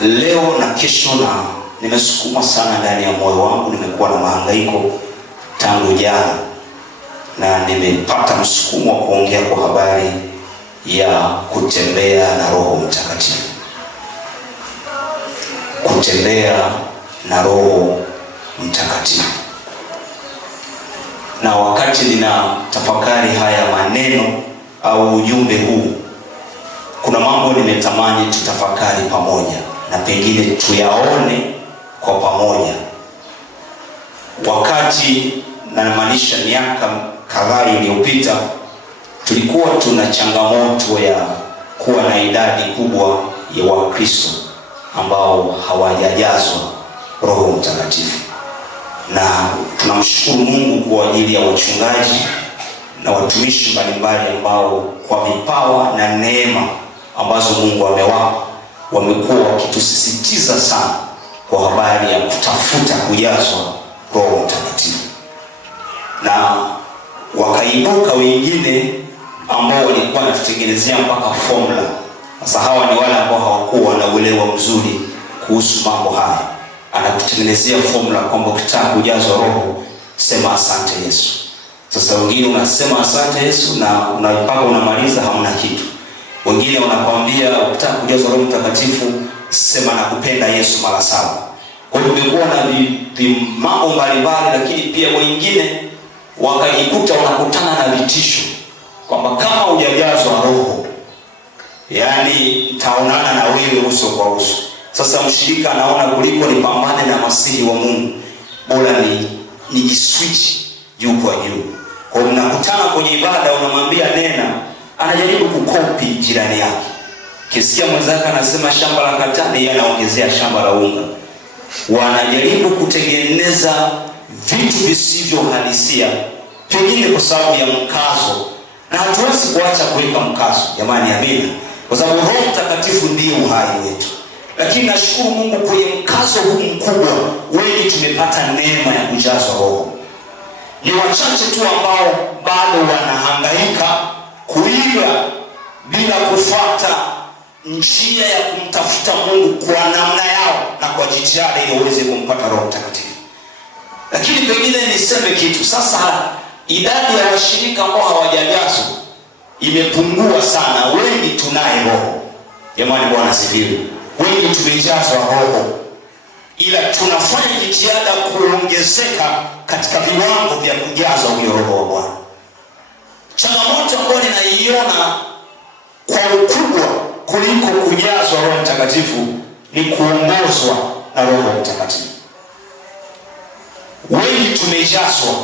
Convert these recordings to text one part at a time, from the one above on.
leo na kesho, na nimesukuma sana ndani ya moyo wangu. Nimekuwa na mahangaiko tangu jana, na nimepata msukumo wa kuongea kwa habari ya kutembea na Roho Mtakatifu. Kutembea na Roho Mtakatifu. Na wakati nina tafakari haya maneno au ujumbe huu, kuna mambo nimetamani tutafakari pamoja na pengine tuyaone kwa pamoja. Wakati namaanisha miaka kadhaa iliyopita, tulikuwa tuna changamoto ya kuwa na idadi kubwa ya Wakristo ambao hawajajazwa Roho Mtakatifu. Na tunamshukuru Mungu kwa ajili ya wachungaji na watumishi mbalimbali ambao kwa vipawa na neema ambazo Mungu amewapa wamekuwa wakitusisitiza sana kwa habari ya kutafuta kujazwa Roho Mtakatifu. Na wakaibuka wengine ambao walikuwa wanatutengenezea mpaka formula. Sasa hawa ni wale ambao hawakuwa na uelewa mzuri kuhusu mambo haya. Anakutengenezea formula kwamba ukitaka kujazwa Roho, sema asante Yesu. Sasa wengine unasema asante Yesu na unapaka unamaliza hamna kitu. Wengine wanakuambia ukitaka kujazwa Roho Mtakatifu, sema nakupenda Yesu mara 7. Kwa hiyo tumekuwa na mambo mbalimbali, lakini pia wengine wakajikuta wanakutana na vitisho kwamba kama hujajazwa Roho, yani taonana na wewe uso kwa uso. Sasa mshirika anaona kuliko nipambane na masihi wa Mungu, bora ni switch juu kwa juu. Kwa hiyo mnakutana kwenye ibada, unamwambia nena, anajaribu kukopi jirani yake. Kisikia mwenzake anasema shamba la katani, yeye anaongezea shamba la unga. Wanajaribu kutengeneza vitu visivyo halisia, pengine kwa sababu ya mkazo. Na hatuwezi kuacha kuweka mkazo, jamani, amina, kwa sababu Roho Mtakatifu ndiye uhai wetu. Lakini nashukuru Mungu kwenye mkazo huu mkubwa, wengi tumepata neema ya kujazwa Roho. Ni wachache tu ambao bado wanahangaika kuiga bila kufuata njia ya kumtafuta Mungu kwa namna yao na kwa jitihada ili waweze kumpata Roho Mtakatifu. Lakini pengine niseme kitu. Sasa idadi ya washirika ambao hawajajazwa imepungua sana. Wengi tunaye Roho. Jamani, Bwana asifiwe. Wengi tumejazwa Roho, ila tunafanya jitihada kuongezeka katika viwango vya kujazwa huyo Roho wa Bwana. Changamoto ambayo ninaiona kwa ukubwa kuliko kujazwa Roho Mtakatifu ni kuongozwa na Roho Mtakatifu. Wengi tumejazwa,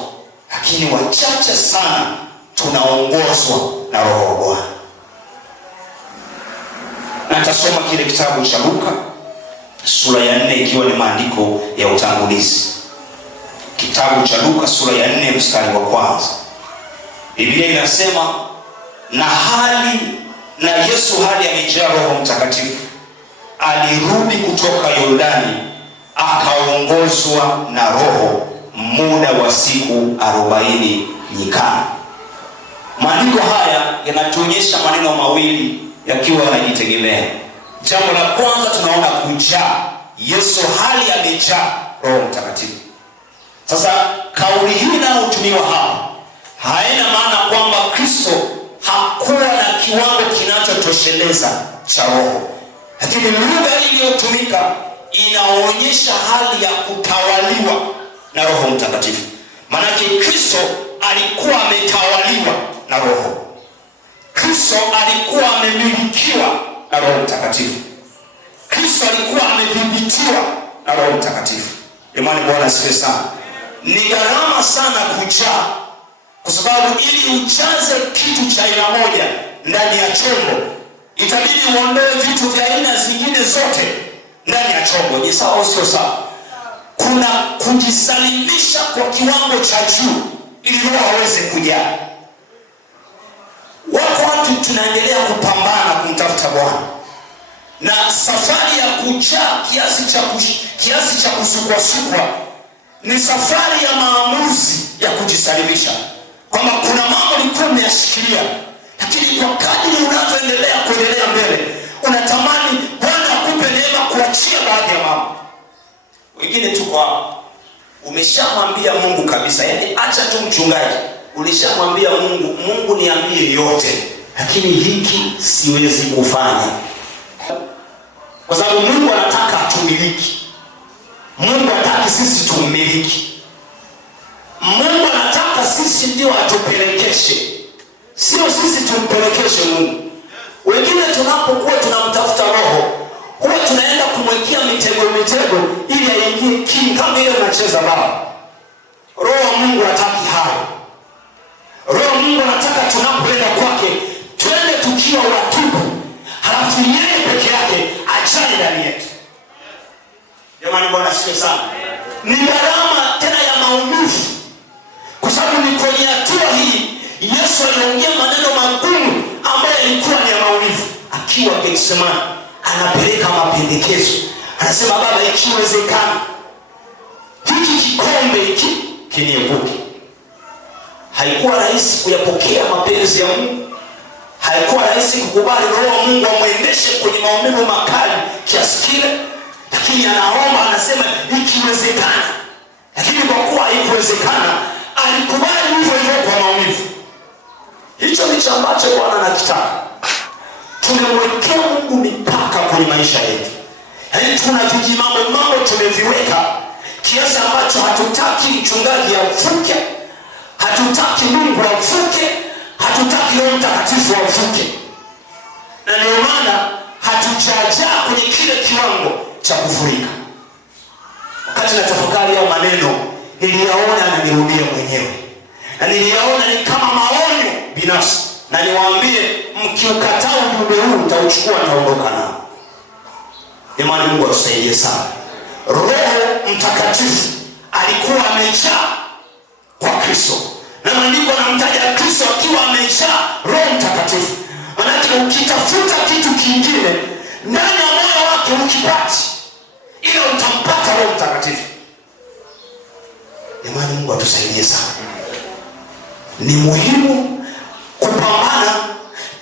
lakini wachache sana tunaongozwa na Roho wa Bwana. Na nitasoma kile kitabu cha Luka sura ya 4 ikiwa ni maandiko ya utangulizi. Kitabu cha Luka sura ya 4 mstari wa 1. Biblia inasema, na Yesu hali amejaa Roho Mtakatifu alirudi kutoka Yordani, akaongozwa na Roho muda wa siku 40 nyikani. Maandiko haya yanatuonyesha maneno mawili yakiwa yanajitegemea. Jambo la kwanza tunaona kujaa. Yesu hali amejaa Roho Mtakatifu. Sasa kauli hii inayotumiwa hapa haina maana kwamba Kristo hakuwa na kiwango kinachotosheleza cha Roho, lakini lugha iliyotumika inaonyesha hali ya kutawaliwa na Roho Mtakatifu. Maana Kristo alikuwa ametawaliwa na Roho. Kristo alikuwa amemilikiwa na Roho Mtakatifu. Kristo alikuwa amedhibitiwa na Roho Mtakatifu. Imani, Bwana asifiwe sana. Ni gharama sana kujaa, kwa sababu ili ujaze kitu cha aina moja ndani ya chombo, itabidi uondoe vitu vya aina zingine zote ndani ya chombo. Ni sawa au sio sawa? Kuna kujisalimisha kwa kiwango cha juu ili Roho aweze kujaa. Watu tunaendelea kupambana kumtafuta Bwana, na safari ya kujaa kiasi cha kusukwasukwa ni safari ya maamuzi ya kujisalimisha, kwamba kuna mambo ulikuwa umeyashikilia, lakini kwa kadri unavyoendelea kuendelea mbele unatamani Bwana akupe neema kuachia baadhi ya mambo. Wengine tuko hapa, umeshamwambia Mungu kabisa, yaani acha tu mchungaji, ulishamwambia Mungu, Mungu niambie yote, lakini hiki siwezi kufanya. Kwa sababu Mungu anataka atumiliki. Mungu hataki sisi tummiliki. Mungu anataka sisi ndio atupelekeshe, sio sisi tumpelekeshe Mungu. Wengine tunapokuwa tunamtafuta Roho, huwa tunaenda kumwekea mitego ili aingie kini, kama ile anacheza bao. Roho wa Mungu hataki hayo. Roho wa Mungu anataka tunapoenda kwake twende tukiwa watupu, halafu yeye peke yake ajae ndani yetu. Jamani, Bwana asifiwe sana. Ni gharama tena ya maumivu, kwa sababu ni kwenye hatua hii Yesu aliongea maneno magumu ambayo yalikuwa ni ya maumivu. Akiwa Getsemani anapeleka mapendekezo, anasema, Baba, ikiwezekana hiki kikombe hiki kiniepuke. Haikuwa rahisi kuyapokea mapenzi ya Mungu. Haikuwa rahisi kukubali Roho wa Mungu amwendeshe kwenye maumivu makali kiasi kile, lakini anaomba, anasema ikiwezekana. Lakini kwa kuwa haikuwezekana, alikubali hivyo hivyo kwa maumivu. Hicho ndicho ambacho Bwana anakitaka. Tumemwekea Mungu mipaka kwenye maisha yetu. Yaani tuna vijimambo tumeviweka kiasi ambacho hatutaki mchungaji avuke, hatutaki Mungu avuke, hatutaki Roho Mtakatifu avuke. Na ndio maana hatujajaa kwenye kile kiwango cha kufurika. Wakati natafakari ya maneno, niliyaona na nirudia mwenyewe. Na niliyaona ni kama maonyo binafsi. Na niwaambie, mkiukataa ujumbe huu utauchukua na ondoka nao. Jamani, Mungu atusaidie sana. Roho Mtakatifu alikuwa amejaa kwa Kristo. Na maandiko yanamtaja Kristo akiwa amejaa Roho Mtakatifu. Maana ukitafuta kitu kingine ndani ya moyo wake ukipati, ile utampata Roho Mtakatifu. Jamani, Mungu atusaidie sana. Ni muhimu kupambana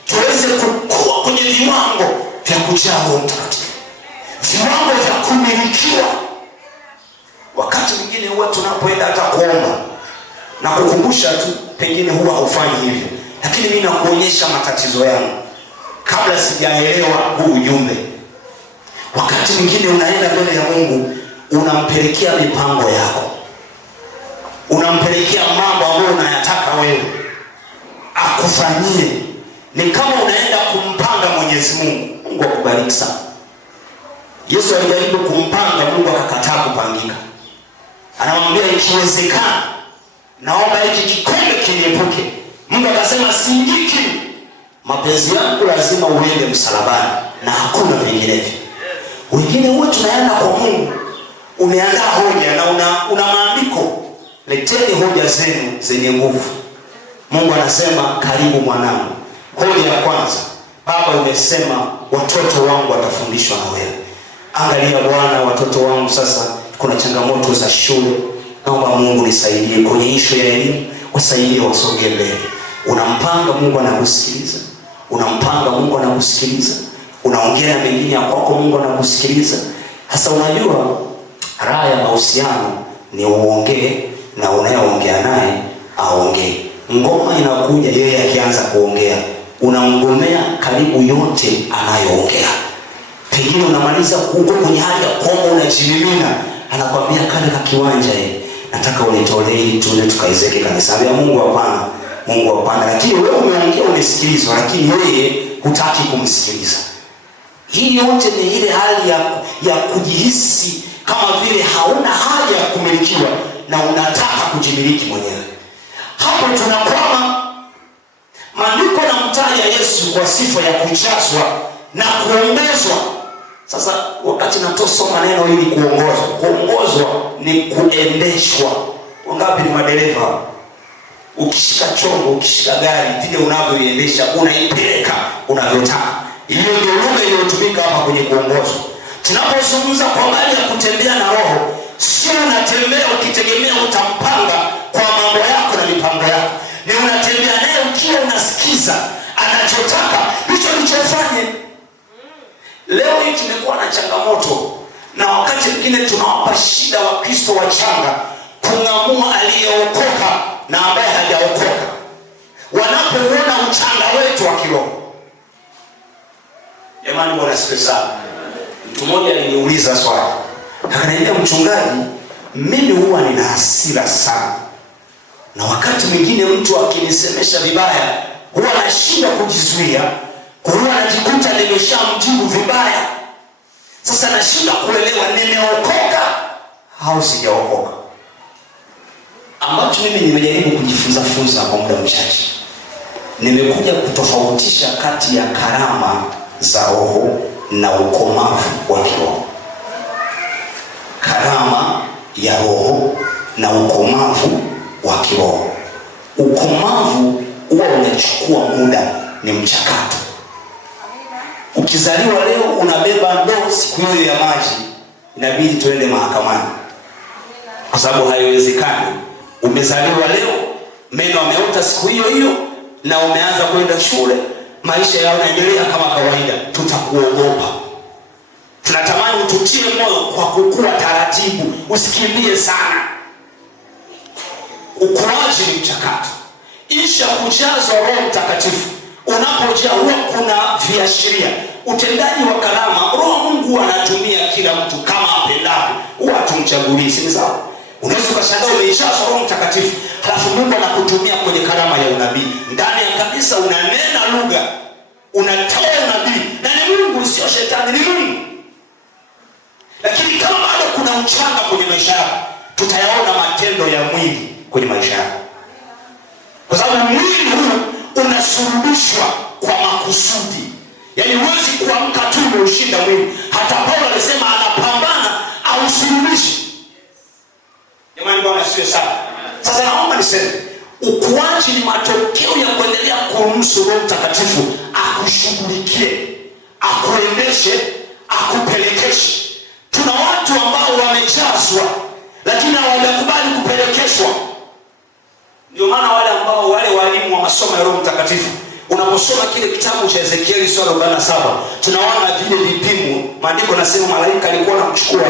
tuweze kukua kwenye viwango vya kujaa Roho Mtakatifu, viwango vya kumilikiwa. Wakati mwingine huwa tunapoenda hata kuomba na kukumbusha tu, pengine huwa haufanyi hivyo, lakini mimi nakuonyesha matatizo yangu kabla sijaelewa huu ujumbe. Wakati mwingine unaenda mbele ya Mungu, unampelekea mipango yako, unampelekea mambo ambayo unayataka wewe akufanyie. Ni kama unaenda kumpanga Mwenyezi Mungu. Mungu akubariki sana. Yesu alijaribu kumpanga Mungu, akakataa kupangika. Anamwambia, ikiwezekana naomba hiki kikombe kiniepuke. Mungu akasema, singiki, mapenzi yangu lazima uende msalabani na hakuna vinginevyo. Wengine huwa tunaenda kwa Mungu, umeandaa hoja na una maandiko, leteni hoja zenu zenye nguvu. Mungu anasema, karibu mwanangu. Hoja ya kwanza, Baba, umesema watoto wangu watafundishwa na wewe. Angalia Bwana, watoto wangu sasa kuna changamoto za shule. Naomba Mungu nisaidie kwenye issue ya elimu, wasaidie wasonge mbele. Unampanga, Mungu anakusikiliza. Unampanga, Mungu anakusikiliza. Unaongea na mengine ya kwako, Mungu anakusikiliza. Sasa unajua raha ya mahusiano ni uongee na unayeongea naye aongee. Ngoma inakuja yeye akianza kuongea, unamgomea karibu yote anayoongea. Pengine unamaliza kuko kwenye hali ya kwamba unajimimina, anakuambia kale ka kiwanja nataka unitolee ili tuende tukaizeke kanisa. Ya Mungu hapana, Mungu hapana. Lakini wewe umeongea, umesikilizwa, lakini yeye hutaki kumsikiliza. Hii yote ni ile hali ya kujihisi kama vile hauna haja ya kumilikiwa na unataka kujimiliki mwenyewe. Hapo tunakwama. Maandiko yanamtaja Yesu kwa sifa ya kujazwa na kuongozwa. Sasa wakati natosoma neno hili kuongozwa, kuongozwa ni kuendeshwa. Wangapi ni madereva? Ukishika chombo, ukishika gari, vile unavyoiendesha, unaipeleka unavyotaka. Hiyo ndio lugha iliyotumika hapa kwenye kuongozwa. Tunapozungumza kwa habari ya kutembea na Roho, sio unatembea ukitegemea utampanga kwa mambo yako na mipango yako. Ni unatembea naye ukiwa unasikiza anachotaka, hicho ndicho ufanye. Leo hii tumekuwa na changamoto, na wakati mwingine tunawapa shida Wakristo wachanga kung'amua aliyeokoka na ambaye hajaokoka wanapoona uchanga wetu wa kiroho. Jamani, Bwana asifiwe sana. Mtu mmoja aliniuliza swali, akaniambia, mchungaji, mimi huwa nina hasira sana, na wakati mwingine mtu akinisemesha vibaya huwa nashinda kujizuia, kwa hiyo najikuta nimeshamjibu vibaya. Sasa nashinda kuelewa nimeokoka au sijaokoka. Ambacho mimi nimejaribu kujifunza kwa muda mchache, nimekuja kutofautisha kati ya karama za roho na ukomavu wa kiroho. Karama ya roho na ukomavu wa kiroho. Ukomavu huwa unachukua muda, ni mchakato. Ukizaliwa leo unabeba ndoo, siku hiyo ya maji inabidi tuende mahakamani, kwa sababu haiwezekani umezaliwa leo, meno ameota siku hiyo hiyo, na umeanza kwenda shule, maisha yao yanaendelea kama kawaida. Tutakuogopa. Tunatamani ututie moyo kwa kukua taratibu, usikimbie sana. Ukuaji ni mchakato. Isha kujazwa Roho Mtakatifu. Unapojaa huwa kuna viashiria. Utendaji wa karama, Roho Mungu anatumia kila mtu kama apendavyo. Huwa hatumchagulii, si sawa? Unaweza ukashangaa umejazwa Roho Mtakatifu, halafu Mungu anakutumia kwenye karama ya unabii. Ndani ya kanisa unanena lugha, unatoa unabii, na ni Mungu, sio shetani, ni Mungu. Lakini kama bado kuna uchanga kwenye maisha yako, tutayaona matendo ya mwili kwenye maisha yako. Kwa sababu mwili huu unasurubishwa kwa makusudi. Yaani huwezi kuamka tu ushinda mwili. Hata Paulo alisema anapambana au surubishi. Jamani, Bwana asifiwe sana. Sasa naomba niseme, ukuaji ni matokeo ya kuendelea kumruhusu Roho Mtakatifu akushughulikie, akuendeshe, akupelekeshe. Tuna watu ambao wamejazwa lakini hawajakubali kupelekeshwa. Ndio maana wale walimu wa masomo ya Roho Mtakatifu, unaposoma kile kitabu cha Ezekieli sura 47, tunaona vile vipimo. Maandiko nasema malaika alikuwa anamchukua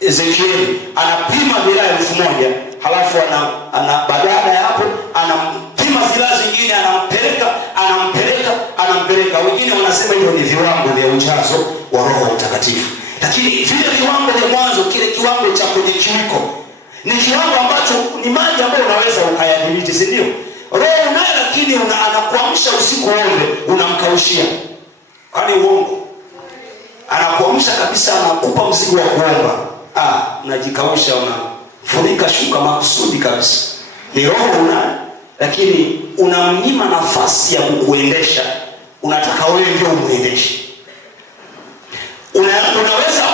Ezekieli, anapima wilaya 1000, halafu baada ya hapo anampima zila zingine, anampeleka. Wengine wanasema hiyo ni viwango vya ujazo wa Roho Mtakatifu. Lakini vile viwango vya mwanzo, kile kiwango cha kwenye kiwiko, ni kiwango ambacho ni maji ambayo unaweza ukayadhibiti, si ndio? Roho unaye, lakini anakuamsha usiku ombe, unamkaushia. Kwani uongo? Anakuamsha kabisa, anakupa mzigo wa kuomba. Unajikausha, unafurika shuka makusudi kabisa. Ni roho unaye, lakini unamnyima nafasi ya kukuendesha. Unataka wewe ndio umuendeshe. Unaweza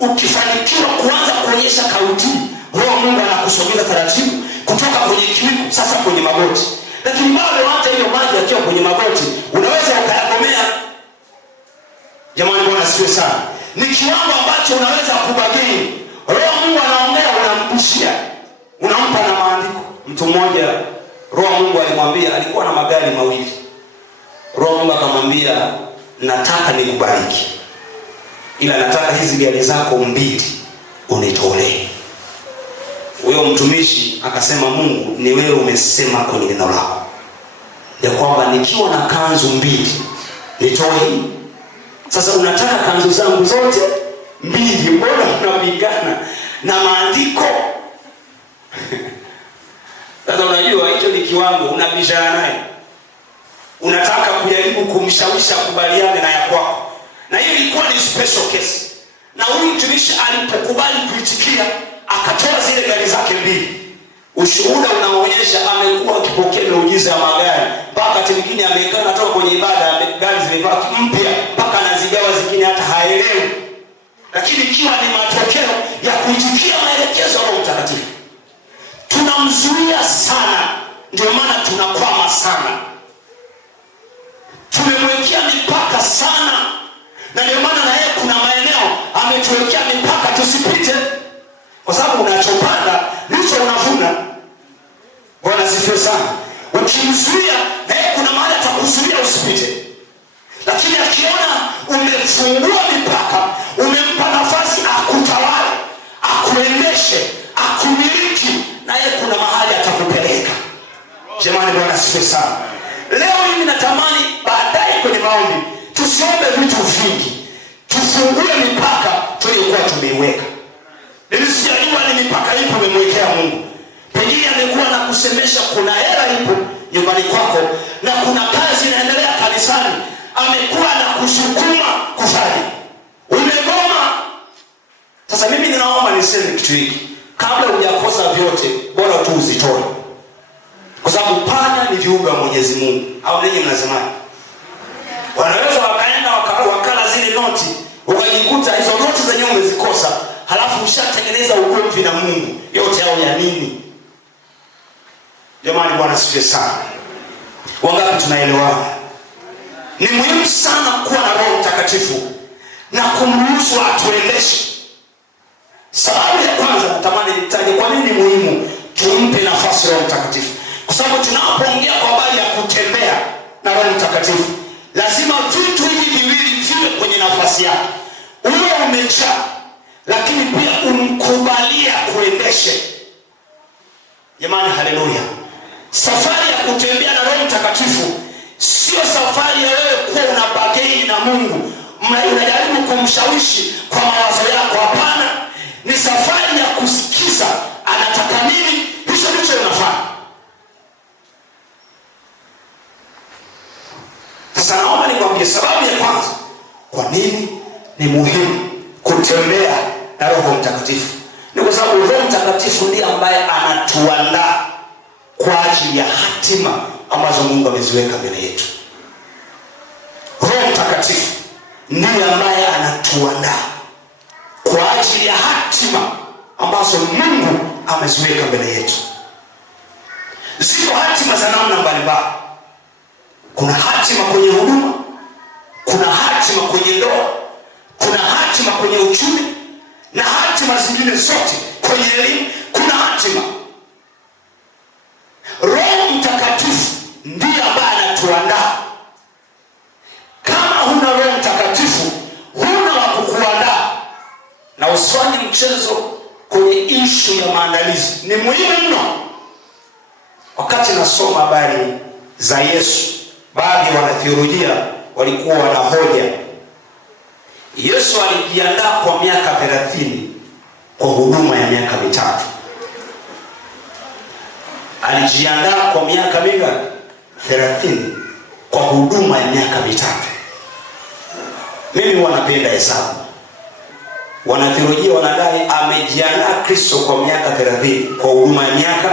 ukifanikiwa kuanza kuonyesha kauti, Roho Mungu anakusogeza taratibu kutoka kwenye kiwiko sasa kwenye magoti. Lakini bado hata hiyo maji yakiwa kwenye magoti unaweza ukayagomea. Jamani, Bwana asifiwe sana. Ni kiwango ambacho unaweza kubageni. Roho Mungu anaongea, unambushia, unampa na maandiko. Mtu mmoja Roho Mungu alimwambia, alikuwa na magari mawili. Roho Mungu akamwambia, nataka nikubariki, ila nataka hizi gari zako 2 unitolee. Huyo mtumishi akasema, Mungu, ni wewe umesema kwenye neno lako ya kwamba nikiwa na kanzu 2 nitoe hii. Sasa unataka kanzu zangu zote 2, mbona unapigana na maandiko? Sasa unajua hicho ni kiwango, unabishana naye. Unataka kujaribu kumshawishi akubaliane na ya kwako. Na hiyo ilikuwa ni special case. Na huyu mtumishi alipokubali kuitikia, akatoa zile gari zake 2. Ushuhuda unaonyesha amekuwa akipokea miujiza ya magari. Mpaka wakati mwingine amekaa natoka kwenye ibada, gari zimebaki mpya, mpaka anazigawa zingine hata haelewi. Lakini ikiwa ni matokeo ya kuitikia maelekezo ya Roho Mtakatifu. Tunamzuia sana, ndio maana tunakwama sana. Tumemwekea mipaka sana, na ndio maana na yeye kuna maeneo ametuwekea mipaka tusipite. Kwa sababu unachopanda ndicho unavuna. Bwana asifiwe sana. Ukimzuia, na yeye kuna mahali atakuzuia usipite. Lakini akiona umefungua mipaka, umempa nafasi akutawale, akuendeshe, akumiliki, na yeye kuna mahali atakupeleka. Jamani, Bwana asifiwe sana. Leo mimi natamani baadaye kwenye maombi tusiombe vitu vingi, tufungue mipaka tuliyokuwa tumeiweka. Mimi sijajua ni mipaka ipi umemwekea Mungu. Pengine amekuwa na kusemesha kuna hela ipo nyumbani kwako na kuna kazi inaendelea kanisani, amekuwa na kusukuma kufanya, umegoma. Sasa mimi ninaomba niseme kitu hiki, kabla hujakosa vyote bora tu uzitoe, kwa sababu panya ni viumbe wa Mwenyezi Mungu. Au ninyi mnasemaje? Wanaweza wakaenda wakala zile noti, ukajikuta hizo noti zenyewe umezikosa, halafu ushatengeneza ugomvi na Mungu. Yote hao ya nini? Jamani, Bwana asifiwe sana. Wangapi tunaelewana? Ni muhimu sana kuwa na Roho Mtakatifu na kumruhusu atuendeshe. Sababu ya kwanza natamani nitaje kwa nini muhimu tumpe nafasi Roho Mtakatifu. Kwa sababu tunapoongea kwa habari ya kutembea na Roho Mtakatifu, lazima vitu hivi viwili viwe kwenye nafasi yake. Uwe umejaa, lakini pia umkubalia kuendeshe. Jamani, haleluya. Safari ya kutembea na Roho Mtakatifu sio safari ya wewe kuwa una bageni na Mungu, unajaribu kumshawishi kwa mawazo yako. Hapana, ni safari ya kusikiza anataka nini, hicho ndicho unafanya. Sasa naomba nikwambie sababu ya kwanza kwa nini ni muhimu kutembea na Roho Mtakatifu. Ni kwa sababu Roho Mtakatifu ndiye ambaye anatuandaa kwa ajili ya hatima ambazo Mungu ameziweka mbele yetu. Roho Mtakatifu ndiye ambaye anatuandaa kwa ajili ya hatima ambazo Mungu ameziweka mbele yetu. Ziko hatima za namna mbalimbali. Kuna hatima kwenye huduma, kuna hatima kwenye ndoa, kuna hatima kwenye uchumi, na hatima zingine zote kwenye elimu. Kuna hatima. Roho Mtakatifu ndiye ambaye anatuandaa. Kama huna Roho Mtakatifu, huna wa kukuandaa. Na usifanye mchezo kwenye ishu ya maandalizi. Ni muhimu mno. Wakati nasoma habari za Yesu, baadhi ya wanatheolojia walikuwa wanahoja Yesu alijiandaa kwa miaka 30 kwa huduma ya miaka 3. Alijiandaa kwa miaka 30 kwa huduma ya miaka 3. Mimi wanapenda hesabu. Wanatheolojia wanadai amejiandaa Kristo kwa miaka 30 kwa huduma ya miaka.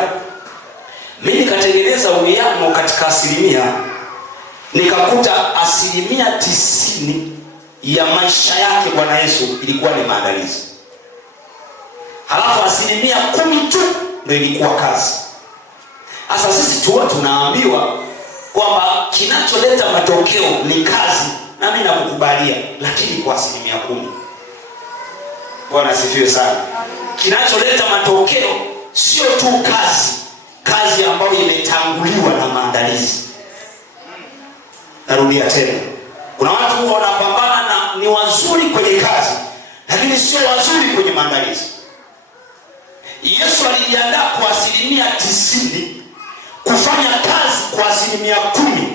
Mimi nikatengeneza uwiano katika asilimia, nikakuta 90% ya maisha yake Bwana Yesu ilikuwa ni maandalizi. Halafu 10% tu ndio ilikuwa kazi. Sasa sisi tunaambiwa kwamba kinacholeta matokeo ni kazi, na mimi nakukubalia, lakini kwa 10%. Bwana asifiwe sana. Kinacholeta matokeo sio tu kazi ambayo imetanguliwa na maandalizi. Narudia tena. Kuna watu huwa wanapambana na ni wazuri kwenye kazi, lakini sio wazuri kwenye maandalizi. Yesu alijiandaa kwa 90% kufanya kazi kwa 10%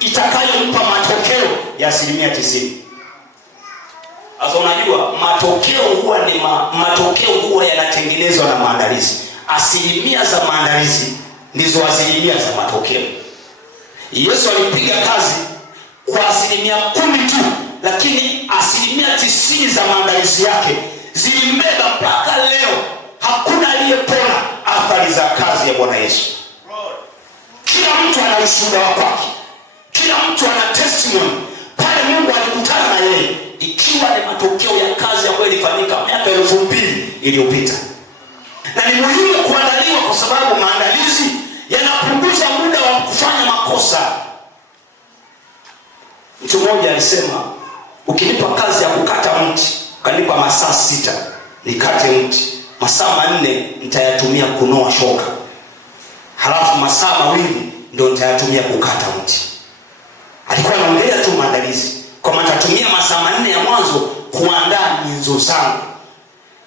itakayompa matokeo ya 90%. Sasa unajua matokeo huwa yanatengenezwa na maandalizi. 10% za maandalizi ndizo 10% za matokeo. Yesu alipiga kazi kwa 10% tu, lakini 90% za maandalizi yake zilimbeba mpaka leo. Hakuna aliyepona athari za kazi ya Bwana Yesu. Kila mtu ana ushuhuda wake, kila mtu ana testimony pale Mungu alikutana na yeye, ikiwa ni matokeo ya kazi ambayo ilifanyika miaka 2000 iliyopita. Na ni muhimu kuandaliwa kwa sababu maandalizi yanapunguza muda wa kufanya makosa. Mtu mmoja alisema, ukinipa kazi ya kukata mti, ukanipa masaa 6 nikate mti, masaa 4 nitayatumia kunoa shoka, halafu masaa 2 ndio nitayatumia kukata mti. Alikuwa anaongelea tu maandalizi. Kwa maana nitatumia masaa 4 ya mwanzo kuandaa nyenzo zangu,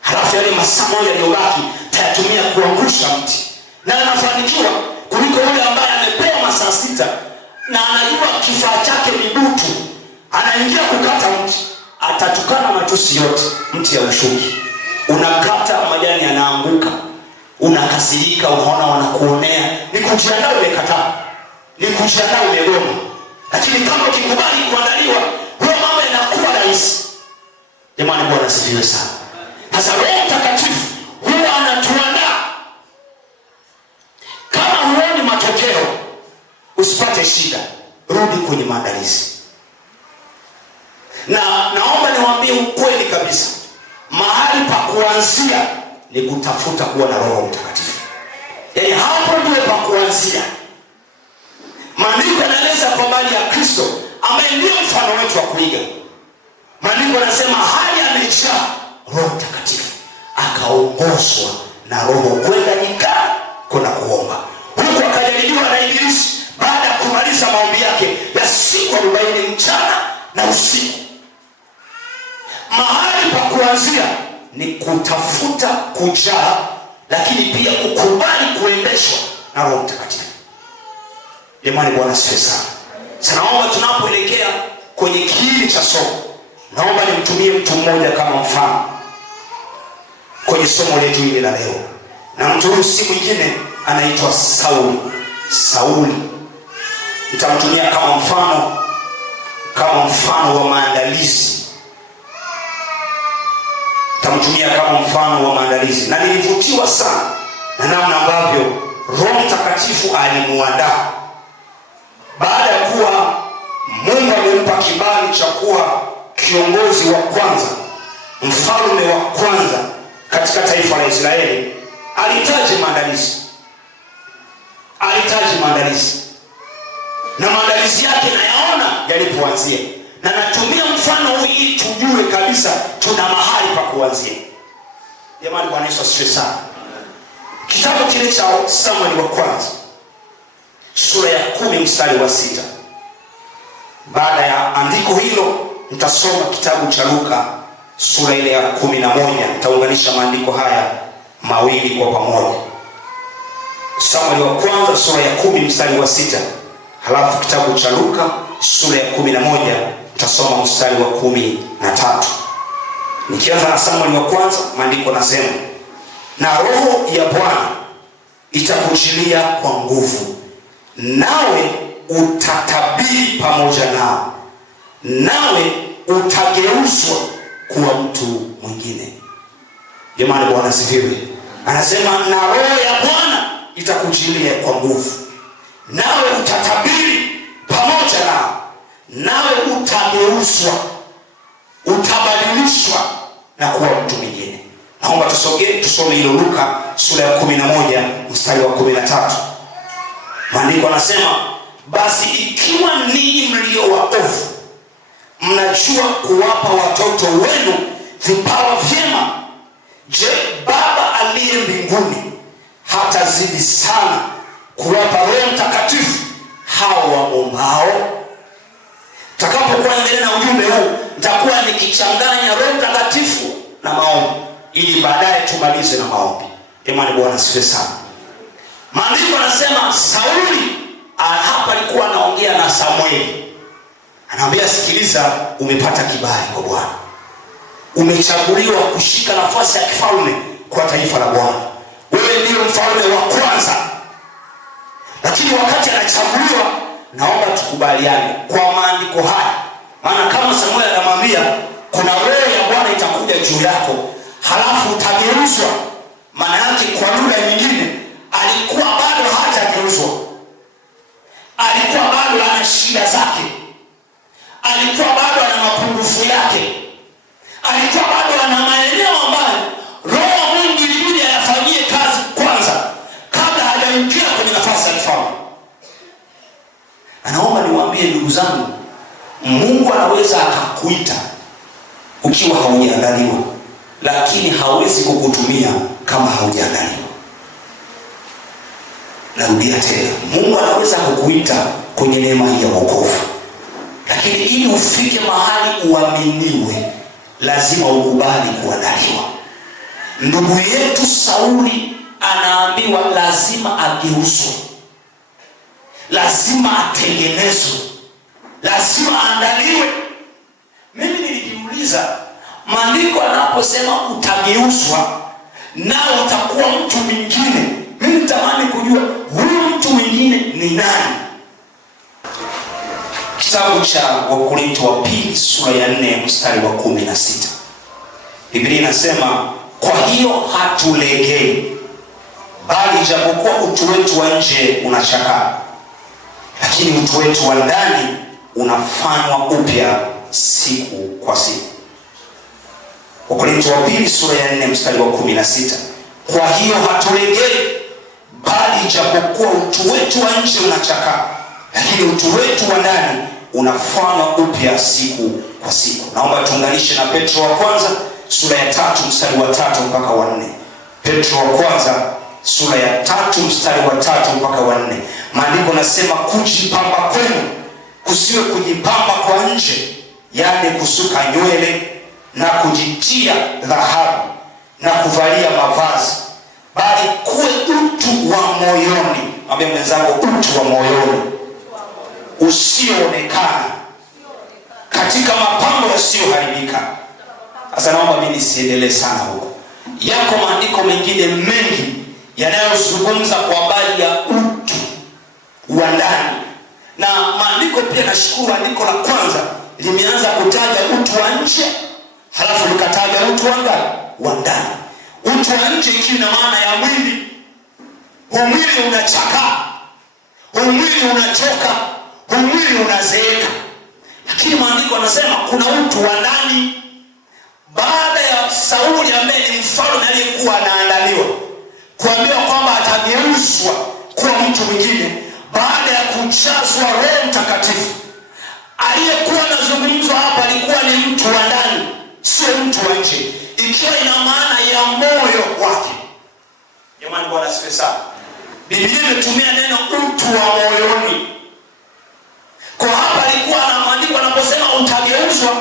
halafu yale masaa 1 yaliyobaki tayatumia kuangusha mti. Na anafanikiwa kuliko yule ambaye amepewa masaa 6 na anajua kifaa chake ni butu, anaingia kukata mti, atatukana matusi yote, mti haushuki. Unakata majani yanaanguka, unakasirika, unaona wanakuonea, ni kujiandaa umekataa, ni kujiandaa umegoma. Lakini kama ukikubali kuandaliwa, huyo mambo yanakuwa rahisi. Jamani, Bwana asifiwe sana. Sasa Roho Mtakatifu huwa anatuandaa. Kama huoni matokeo, usipate shida, rudi kwenye maandalizi. Na naomba niwaambie ukweli kabisa, mahali pa kuanzia ni kutafuta kuwa na Roho Mtakatifu. Yaani hapo ndio pa kuanzia. Maandiko yanaeleza kwa habari ya Kristo ambaye ndio mfano wetu wa kuiga. Maandiko yanasema hali amejaa Roho Mtakatifu, akaongozwa na Roho kwenda nyikani kwenda kuomba. Huko akajaribiwa na Ibilisi baada ya kumaliza maombi yake ya siku 40 mchana na usiku. Mahali pa kuanzia ni kutafuta kujaa, lakini pia kukubali kuendeshwa na Roho Mtakatifu. Jamani, Bwana asifiwe sana. Sasa naomba tunapoelekea kwenye kiini cha somo, naomba nimtumie mtu mmoja kama mfano kwenye somo letu hili la leo. Na mtu huyu si mwingine, anaitwa Sauli. Nitamtumia kama mfano wa maandalizi. Na nilivutiwa sana na namna ambavyo Roho Mtakatifu alimuandaa. Baada ya kuwa Mungu amempa kibali cha kuwa kiongozi wa kwanza, mfalme wa kwanza katika taifa la Israeli, alihitaji maandalizi. Na maandalizi yake nayaona yalipoanzia. Na natumia mfano huu ili tujue kabisa tuna mahali pa kuanzia. Jamani, Bwana Yesu asifiwe sana. Kitabu kile cha Samueli wa kwanza, sura ya 10 mstari wa 6. Baada ya andiko hilo nitasoma kitabu cha Luka sura ile ya 11. Nitaunganisha maandiko haya mawili kwa pamoja. Samueli wa kwanza sura ya 10 mstari wa 6, halafu kitabu cha Luka sura ya 11 nitasoma mstari wa 13. Nikianza na Samueli wa kwanza, maandiko nasema, na Roho ya Bwana itakujilia kwa nguvu, nawe utatabiri pamoja nao, nawe utageuzwa kuwa mtu mwingine. Jamani, Bwana asifiwe. Anasema na Roho ya Bwana itakujilia kwa nguvu, nawe utatabiri pamoja nao, nawe utageuzwa, utabadilishwa na kuwa mtu mwingine. Naomba tusome hilo Luka sura ya 11 mstari wa 13. Maandiko yanasema, basi ikiwa ninyi mlio waovu mnajua kuwapa watoto wenu vipawa vyema, je, Baba aliye mbinguni hatazidi sana kuwapa Roho Mtakatifu hao waombao? Takapokuwa endelea na ujumbe huu, nitakuwa nikichanganya Roho Mtakatifu na maombi ili baadaye tumalize na maombi. Jamani, Bwana asifiwe sana. Maandiko yanasema Sauli hapa alikuwa anaongea na Samueli. Anamwambia, sikiliza, umepata kibali kwa Bwana. Umechaguliwa kushika nafasi ya kifalme kwa taifa la Bwana. Wewe ndiye mfalme wa kwanza. Lakini wakati anachaguliwa, naomba tukubaliane kwa maandiko haya. Maana kama Samueli anamwambia kuna Roho ya Bwana itakuja juu yako, halafu utageuzwa, maana yake kwa lugha nyingine alikuwa bado hajageuzwa. Alikuwa bado ana shida zake. Alikuwa bado ana mapungufu yake. Alikuwa bado ana maeneo ambayo Roho wa Mungu ilibidi ayafanyie kazi kwanza kabla hajaingia kwenye nafasi ya kifalme. Anaomba niwaambie ndugu zangu, Mungu anaweza akakuita ukiwa haujaandaliwa, lakini hawezi kukutumia kama haujaandaliwa. Narudia tena, Mungu anaweza kukuita kwenye neema hii ya wokovu, Lakini ili ufike mahali uaminiwe, lazima ukubali kuandaliwa. Ndugu yetu Sauli anaambiwa lazima ageuzwe, lazima atengenezwe, lazima aandaliwe. Mimi nilijiuliza, maandiko anaposema utageuzwa nao utakuwa mtu mwingine, mimi nitamani kujua huyu mtu mwingine ni nani? Kitabu cha Wakorintho wa pili sura ya 4 mstari wa 16. Biblia inasema, kwa hiyo hatulegei, bali japokuwa utu wetu wa nje unachakaa, lakini utu wetu wa ndani unafanywa upya siku kwa siku. Wakorintho wa pili sura ya 4 mstari wa 16. Kwa hiyo hatulegei, bali japokuwa utu wetu wa nje unachakaa, lakini utu wetu wa ndani unafanywa upya siku kwa siku. Naomba tuunganishe na Petro wa kwanza sura ya 3 mstari wa 3 mpaka wa 4. Petro wa kwanza sura ya 3 mstari wa 3 mpaka wa 4. Maandiko nasema, kujipamba kwenu kusiwe kujipamba kwa nje, yaani kusuka nywele na kujitia dhahabu na kuvalia mavazi, bali kuwe utu wa moyoni. Mwambie mwenzangu, utu wa moyoni usioonekana katika mapambo yasiyoharibika. Sasa naomba mimi nisiendelee sana huko. Yako maandiko mengine mengi yanayozungumza kwa habari ya utu wa ndani, na maandiko pia, nashukuru andiko la kwanza limeanza kutaja utu wa nje, halafu likataja utu wa ndani. Utu wa nje ikiwa na maana ya mwili. Mwili unachakaa, mwili unachoka, mwili unazeeka, lakini maandiko yanasema kuna utu wa ndani. Baada ya Sauli ambaye ni mfalme aliyekuwa anaandaliwa kuambiwa kwamba atageuzwa kuwa mtu mwingine, baada ya kujazwa Roho Mtakatifu, aliyekuwa anazungumzwa hapa alikuwa ni mtu wa ndani, sio mtu wa nje, ikiwa ina maana ya moyo wake. Jamani, Bwana asifiwe sana. Biblia imetumia neno utu wa moyoni. Kwa hapa alikuwa na maandiko anaposema utageuzwa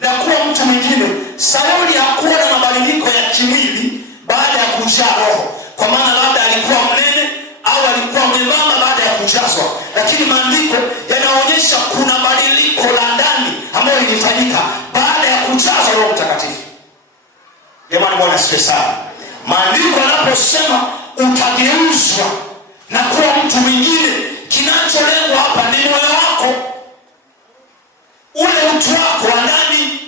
na kuwa mtu mwingine. Sauli hakuwa na mabadiliko ya kimwili baada ya kujaa Roho, kwa maana labda alikuwa mnene au alikuwa mwembamba baada ya kujazwa, lakini maandiko yanaonyesha kuna badiliko la ndani ambalo lilifanyika baada ya kujazwa Roho Mtakatifu. Jamani, Bwana asifiwe sana. Maandiko yanaposema utageuzwa na kuwa mtu mwingine, kinacholengwa hapa ni moyo wako, ule utu wako wa ndani.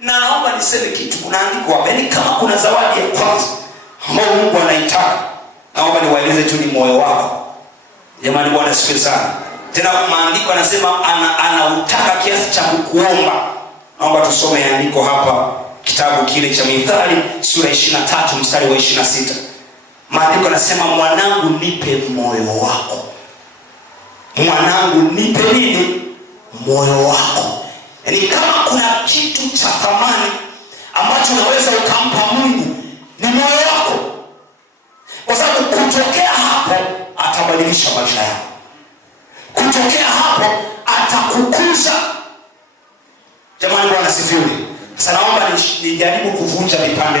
Na naomba niseme kitu, kuna andiko hapa, yaani kama kuna zawadi ya kwanza ambayo Mungu anaitaka, naomba niwaeleze tu, ni moyo wako. Jamani, Bwana asifiwe sana. Tena maandiko yanasema anautaka kiasi cha kukuomba. Naomba tusome andiko hapa, kitabu kile cha Mithali sura 23 mstari wa 26. Maandiko yanasema, mwanangu nipe moyo wako. Mwanangu nipe nini? Moyo wako. Yaani kama kuna kitu cha thamani ambacho unaweza ukampa Mungu, ni moyo wako, kwa sababu kutokea hapo atabadilisha maisha yako. Kutokea hapo atakukuza. Jamani, Bwana asifiwe. Sasa naomba nijaribu kuvunja vipande,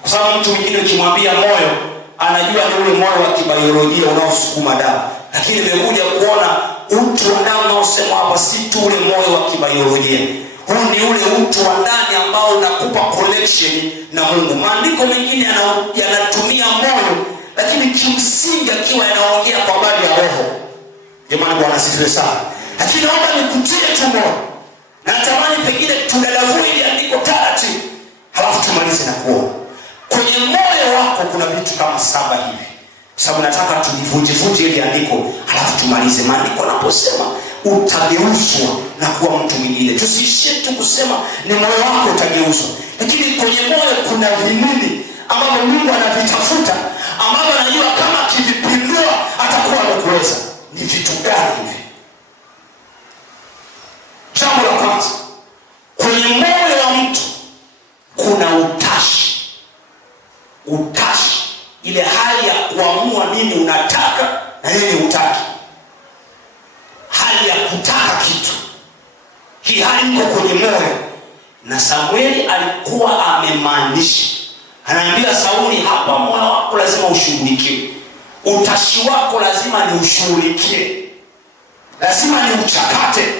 kwa sababu mtu mwingine ukimwambia moyo anajua ni ule moyo wa kibiolojia unaosukuma damu, lakini nimekuja kuona utu wa ndani unaosema hapa si tu ule moyo wa kibiolojia. Huu ni ule utu wa ndani ambao unakupa connection na Mungu. Maandiko mengine yanatumia moyo, lakini kimsingi akiwa yanaongea kwa habari ya roho. Jamani, Bwana asifiwe sana. Lakini naomba nikutie tu moyo, na natamani pengine tudadavue ili andiko taratibu, halafu tumalize na kuomba. Kwenye moyo wako kuna vitu kama 7 hivi, sababu nataka tujivunje ili andiko, halafu tumalize. Maandiko yanaposema utageuzwa na kuwa mtu mwingine, tusiishie tu kusema ni moyo wako utageuzwa, lakini kwenye moyo kuna vinini ambavyo Mungu anavitafuta, ambavyo anajua kama akivipindua atakuwa amekuweza. Ni vitu gani hivi? Jambo la kwanza, kwenye moyo wa mtu kuna utashi. Utashi, ile hali ya kuamua nini unataka na nini hutaki, hali ya kutaka kitu. kwenye moyo. Na Samueli alikuwa amemaanisha, anaambia Sauli, hapa moyo wako lazima ushughulikiwe, utashi wako lazima ni ushughulikie, lazima ni uchakate.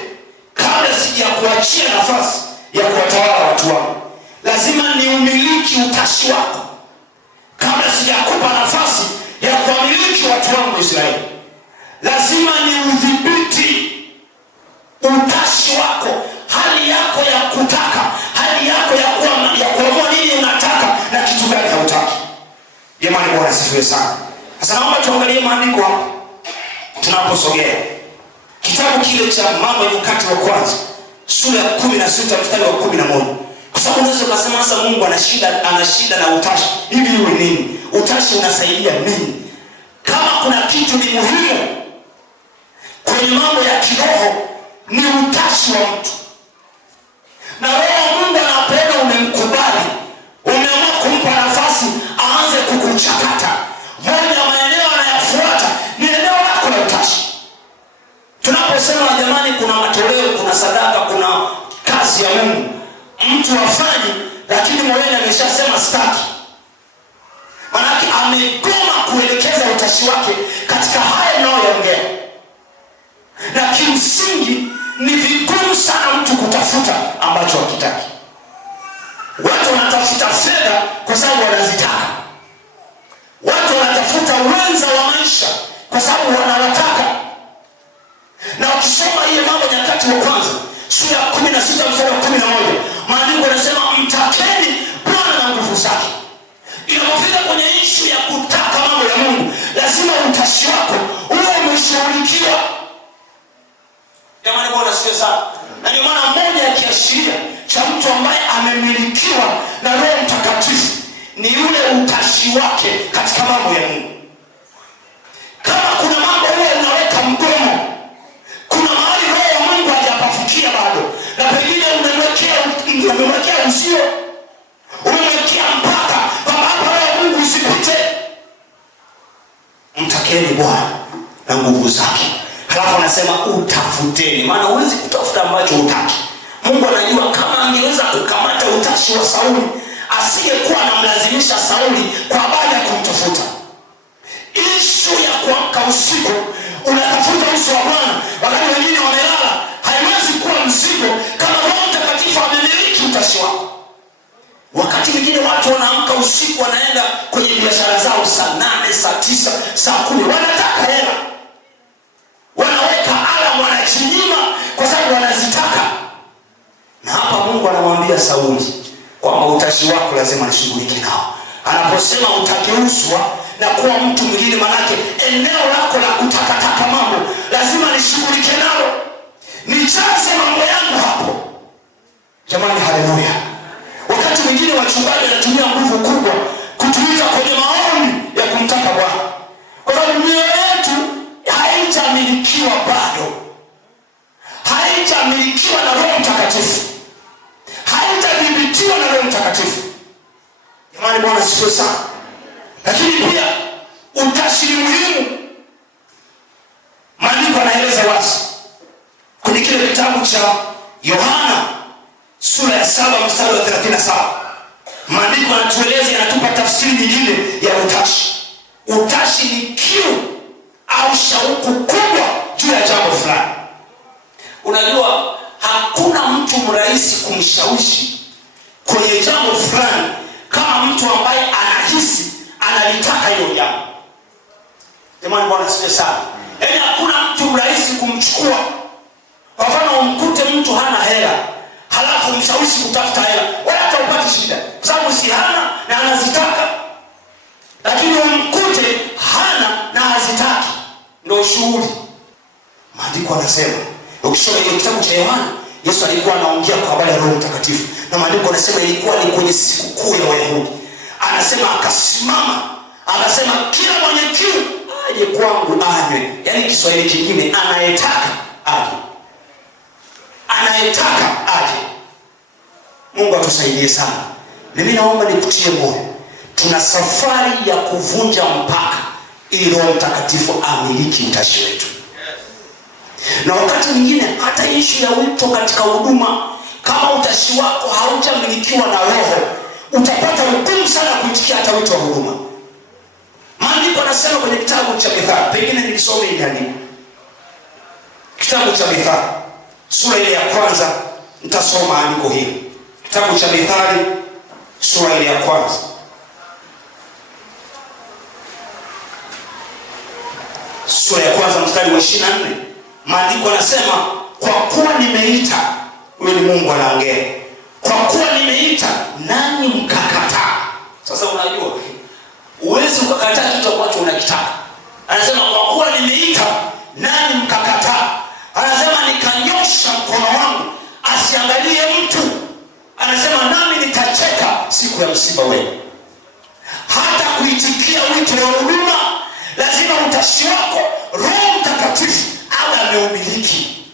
Kabla sijakuachia nafasi ya kuwatawala watu wangu, lazima ni umiliki utashi wako. Kabla sijakupa nafasi ya kuwamiliki watu wangu Israeli, lazima ni udhibiti utashi wako, hali yako ya kutaka, hali yako ya kuamua nini unataka na kitu gani hautaki. Jamani, Bwana asifiwe sana. Sasa naomba tuangalie maandiko hapo tunaposogea kitabu kile cha Mambo ya Nyakati wa Kwanza sura ya 16 mstari wa 11. Kwa sababu unaweza kusema sasa Mungu ana shida na utashi. Hivi iwe nini? Utashi unasaidia nini? Kama kuna kitu ni muhimu kwenye mambo ya kiroho ni utashi wa mtu. Na roho Mungu anapenda umemkubali, umeamua kumpa nafasi aanze kukuchakata. Moja ya maeneo anayafuata ni eneo lako la utashi. Tunaposema jamani, kuna matoleo, kuna sadaka, kuna kazi ya Mungu, mtu afanye lakini moyoni ameshasema sitaki, manake amegoma kuelekeza utashi wake katika haya anayoongea. Na kimsingi ni vigumu sana mtu kutafuta ambacho hakitaki. Watu wanatafuta fedha kwa sababu wanazitaka. Watu wanatafuta wenza wa maisha kwa sababu wanawataka. Na ukisoma ile Mambo ya Nyakati wa Kwanza sura ya 16 mstari wa 11, maandiko yanasema mtakeni Bwana na nguvu zake. Inapofika kwenye issue ya kutaka mambo ya Mungu, lazima utashi wako uwe umeshughulikiwa. Jamani, Bwana asifiwe sana. Na ndio maana moja ya kiashiria cha mtu ambaye amemilikiwa na Roho Mtakatifu ni yule utashi wake katika mambo ya Mungu. Kama kuna mambo wewe unaweka mgomo, kuna mahali Roho wa Mungu hajapafikia bado, na pengine umemwekea uzio, umemwekea mpaka kwamba hapa Roho wa Mungu usipite. Mtakeni Bwana na nguvu zake. Halafu anasema utafuteni, maana huwezi kutafuta ambacho hutaki. Mungu anajua kama angeweza kukamata utashi wa Sauli, asingekuwa anamlazimisha Sauli kwa baada ya kumtafuta. Ishu ya kuamka usiku unatafuta uso wa Bwana wakati wengine wamelala, haiwezi kuwa mzigo kama Roho Mtakatifu amemiliki utashi wako. Wakati mwingine watu wanaamka usiku, wanaenda kwenye biashara zao saa 8, saa 9, saa 10, wanataka hela, wanaweka alarm, wanachinyima kwa sababu wanazitaka. Na hapa Mungu anamwambia Sauli kwamba utashi wako lazima nishughulike nao. Anaposema utageuzwa na kuwa mtu mwingine, manake eneo lako la kutakataka mambo lazima nishughulike nalo, nijaze mambo yangu hapo. Jamani, haleluya. Wakati mwingine wachungaji wanatumia nguvu kubwa kutuita kwenye maombi ya kumtaka Bwana, kwa sababu mioyo yetu haijamilikiwa bado, haijamilikiwa na Roho Mtakatifu, haijadhibitiwa na Roho Mtakatifu. Jamani, Bwana asifiwe sana. Lakini pia utashi ni muhimu. Maandiko yanaeleza wazi kwenye kile kitabu cha Yohana sura ya 7 mstari wa 37. Maandiko yanatueleza, yanatupa tafsiri nyingine ya utashi. Utashi ni kiu au shauku kubwa juu ya jambo fulani. Unajua hakuna mtu mrahisi kumshawishi kwenye jambo fulani kama mtu ambaye anahisi analitaka hilo jambo. Jamani, Bwana asifiwe sana. Yaani hakuna mtu mrahisi kumchukua. Kwa mfano umkute mtu hana hela, halafu mshawishi kutafuta hela, wala hata upate shida, kwa sababu si hana na anazitaka. Lakini umkute hana na hazitaki, ndio shughuli. Maandiko yanasema, ukisoma ile kitabu cha Yohana, Yesu alikuwa anaongea kwa habari ya Roho Mtakatifu, na maandiko yanasema ilikuwa ni kwenye siku kuu ya Wayahudi. Anasema akasimama, akasema kila mwenye kiu aje kwangu anywe. Yaani Kiswahili kingine, anayetaka aje, anayetaka aje. Mungu atusaidie sana. Mimi naomba nikutie moyo, tuna safari ya kuvunja mpaka ili Roho Mtakatifu amiliki utashi wetu. Na wakati mwingine hata issue ya wito katika huduma, kama utashi wako haujamilikiwa na Roho, utapata ugumu sana kuitikia hata wito wa huduma. Maandiko yanasema kwenye kitabu cha Mithali, pengine nilisome ile andiko. Kitabu cha Mithali sura ile ya kwanza, nitasoma andiko hili. Kitabu cha Mithali sura ile ya kwanza. Sura ya kwanza mstari wa 24. Maandiko yanasema kwa kuwa nimeita, wewe ni Mungu anaongea. Kwa kuwa nimeita nanyi mkakataa. Sasa unajua uwezi ukakataa kitu ambacho unakitaka. Anasema kwa kuwa nimeita nanyi mkakataa. Anasema nikanyosha mkono wangu asiangalie mtu. Anasema nami nitacheka siku ya msiba wenu. Hata kuitikia wito wa huduma lazima utashi wako Roho Mtakatifu awe ameumiliki.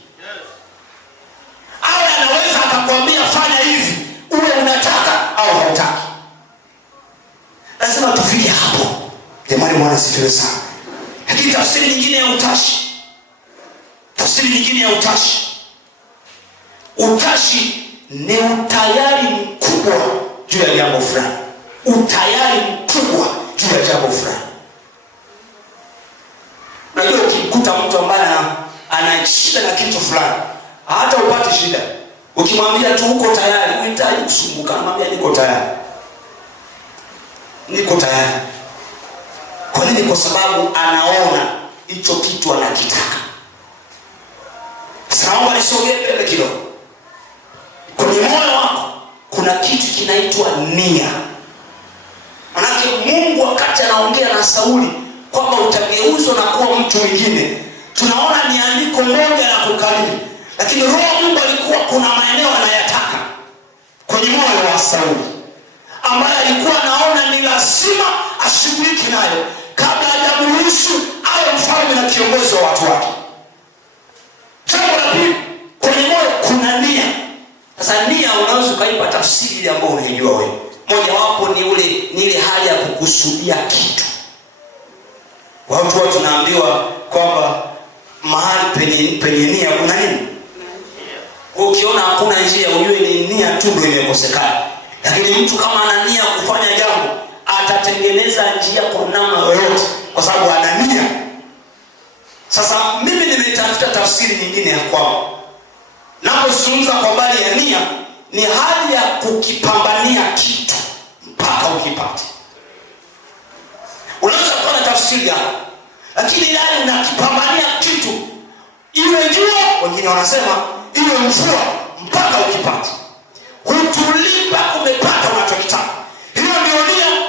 Awe anaweza akakwambia fanya hivi, uwe unataka au hautaki. Lazima tufike hapo. Jamani, Bwana asifiwe sana. Lakini tafsiri nyingine ya utashi. Tafsiri nyingine ya utashi. Utashi ni utayari mkubwa juu ya jambo fulani. Utayari mkubwa juu ya jambo fulani. Unajua ukimkuta mtu ambaye ana shida na kitu fulani, hata upate shida, ukimwambia tu uko tayari, unahitaji kusumbuka, anamwambia niko tayari. Niko tayari. Kwa nini? Kwa sababu anaona hicho kitu anakitaka. Sawa, nisogee mbele kidogo. Kwenye moyo wako kuna kitu kinaitwa nia. Manake Mungu wakati anaongea na Sauli kwamba utageuzwa na kuwa mtu mwingine, tunaona ni andiko moja la kukariri, lakini Roho Mungu alikuwa kuna maeneo anayataka kwenye moyo wa Sauli ambaye alikuwa anaona ni lazima ashughulike nayo kabla hajamruhusu awe mfalme na kiongozi wa watu wake. Jambo la pili, kwenye moyo kuna nia. Sasa nia unaweza ukaipa tafsiri ile ambayo unaijua wewe. Moja wapo ni ile hali ya kukusudia kitu. Watu wote tunaambiwa kwamba mahali penye nia kuna nini? Ukiona hakuna njia ujue ni nia tu ndio imekosekana. Lakini mtu kama ana nia kufanya jambo, atatengeneza njia kwa namna yoyote kwa sababu ana nia. Sasa mimi nimetafuta tafsiri nyingine ya kwamba napozungumza kwa habari ya nia ni hali ya kukipambania kitu mpaka ukipate. Unaweza kuwa na tafsiri yako, lakini yale unakipambania kitu, iwe jua, wengine wanasema iwe mvua, mpaka ukipate. Hutulii mpaka umepata unachokitaka. Hiyo ndio nia.